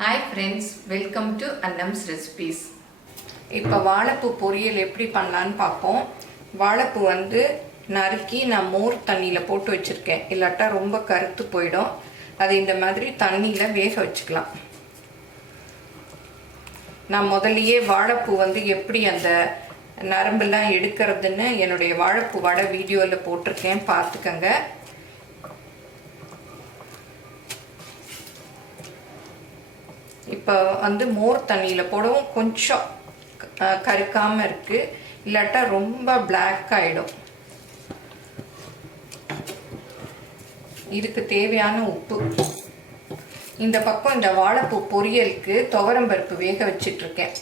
Hi friends, welcome to Annam's recipes. இப்போ வாழைப்பூ பொரியல் எப்படி பண்ணலான்னு பார்ப்போம். வாழைப்பூ நறுக்கி நான் மோர் தண்ணியில் போட்டு வச்சுருக்கேன். இல்லாட்டா ரொம்ப கருத்து போயிடும். அது இந்த மாதிரி தண்ணியில் வேக வச்சுக்கலாம். நான் முதல்லையே வாழைப்பூ எப்படி அந்த நரம்பெல்லாம் எடுக்கிறதுன்னு என்னுடைய வாழைப்பூ வடை வீடியோவில் போட்டிருக்கேன், பார்த்துக்கங்க. இப்போ மோர் தண்ணியில் போடவும் கொஞ்சம் கருக்காமல் இருக்குது, இல்லாட்டா ரொம்ப பிளாக் ஆகிடும். இதுக்கு தேவையான உப்பு. இந்த பக்கம் இந்த வாழைப்பூ பொரியலுக்கு துவரம்பருப்பு வேக வச்சிட்ருக்கேன்.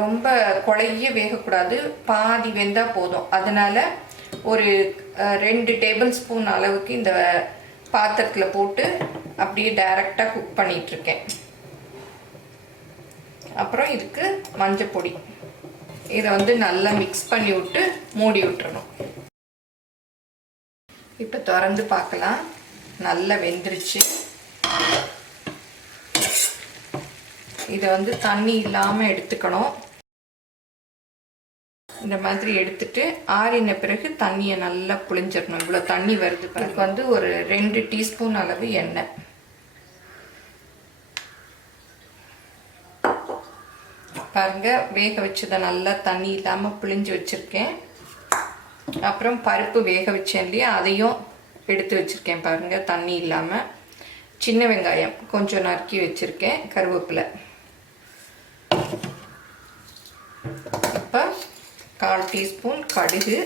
ரொம்ப குழைய வேகக்கூடாது, பாதி வெந்தால் போதும். அதனால் ஒரு 2 டேபிள் ஸ்பூன் அளவுக்கு இந்த பாத்திரத்தில் போட்டு அப்படியே டைரெக்டாக குக் பண்ணிகிட்ருக்கேன். அப்புறம் இதுக்கு மஞ்சள் பொடி. இதை நல்லா மிக்ஸ் பண்ணி விட்டு மூடி விட்டுறணும். இப்போ திறந்து பார்க்கலாம். நல்லா வெந்துருச்சு. இதை தண்ணி இல்லாமல் எடுத்துக்கணும். இந்த மாதிரி எடுத்துட்டு ஆறின பிறகு தண்ணியை நல்லா புழிஞ்சிடணும். இவ்வளோ தண்ணி வருது. அதுக்கு ஒரு 2 டீஸ்பூன் அளவு எண்ணெய். பாருங்க, வேக வச்சதை நல்லா தண்ணி இல்லாமல் பிழிஞ்சு வச்சுருக்கேன். அப்புறம் பருப்பு வேக வச்சேன் இல்லையா, அதையும் எடுத்து வச்சுருக்கேன். பாருங்கள், தண்ணி இல்லாமல். சின்ன வெங்காயம் கொஞ்சம் நறுக்கி வச்சுருக்கேன். கருவேப்பிலை. இப்போ 1/4 டீஸ்பூன் கடுகு,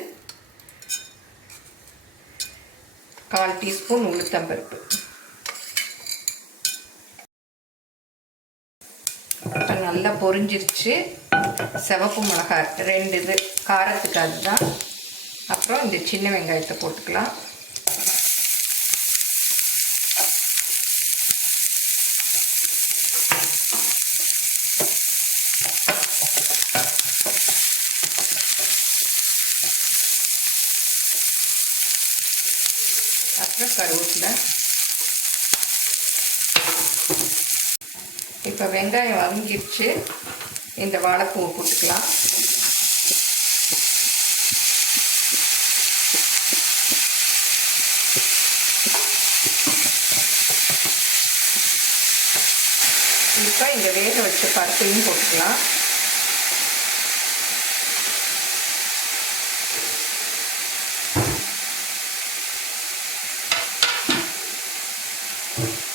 1/4 டீஸ்பூன் உளுத்தம்பருப்பு. நல்லா பொரிஞ்சிருச்சு. சிவப்பு மிளகாய் 2 இது காரத்துக்கு, அதுதான். அப்புறம் இந்த சின்ன வெங்காயத்தை போட்டுக்கலாம். அப்புறம் கருவேப்பிலை. இப்போ வெங்காயம் வதங்கிடுச்சு. இந்த வாழைப்பூவை போட்டுக்கலாம். இப்போ இந்த வேக வச்ச பருப்பையும் போட்டுக்கலாம்.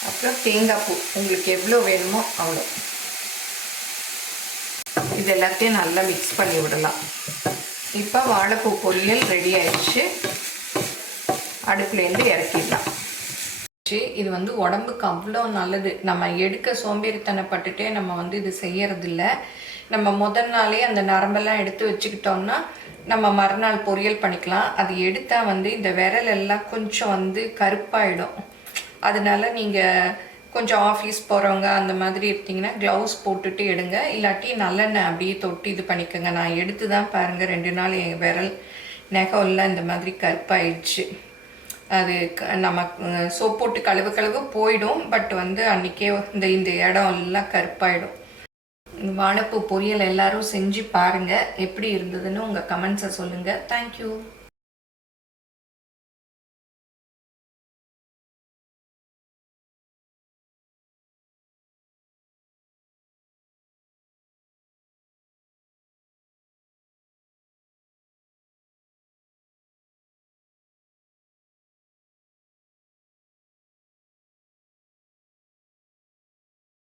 அப்புறம் தேங்காய் பூ உங்களுக்கு எவ்வளோ வேணுமோ அவ்வளோ. இது எல்லாத்தையும் நல்லா மிக்ஸ் பண்ணி விடலாம். இப்போ வாழைப்பூ பொரியல் ரெடி ஆயிடுச்சு. அடுப்புலேருந்து இறக்கிடலாம். இது உடம்புக்கு அவ்வளோ நல்லது. நம்ம எடுக்க சோம்பேறித்தனப்பட்டுட்டே நம்ம இது செய்யறதில்ல. நம்ம முதல் நாளே அந்த நரம்பெல்லாம் எடுத்து வச்சுக்கிட்டோம்னா நம்ம மறுநாள் பொரியல் பண்ணிக்கலாம். அது எடுத்தால் இந்த விரல் எல்லாம் கொஞ்சம் கருப்பாயிடும். அதனால நீங்கள் கொஞ்சம் ஆஃபீஸ் போகிறவங்க அந்த மாதிரி இருந்தீங்கன்னா க்ளவுஸ் போட்டுட்டு எடுங்க. இல்லாட்டி நல்லெண்ணெய் அப்படியே தொட்டு இது பண்ணிக்கோங்க. நான் எடுத்து தான் பாருங்கள், 2 நாள் என் விரல் நெகம்லாம் இந்த மாதிரி கருப்பாயிடுச்சு. அது நம்ம சோப் போட்டு கழுவு போயிடும். பட் அன்றைக்கே இந்த இடம் எல்லாம் கருப்பாயிடும். வாழைப்பூ பொரியல் எல்லாரும் செஞ்சு பாருங்கள். எப்படி இருந்ததுன்னு உங்கள் கமெண்ட்ஸை சொல்லுங்கள். தேங்க்யூ.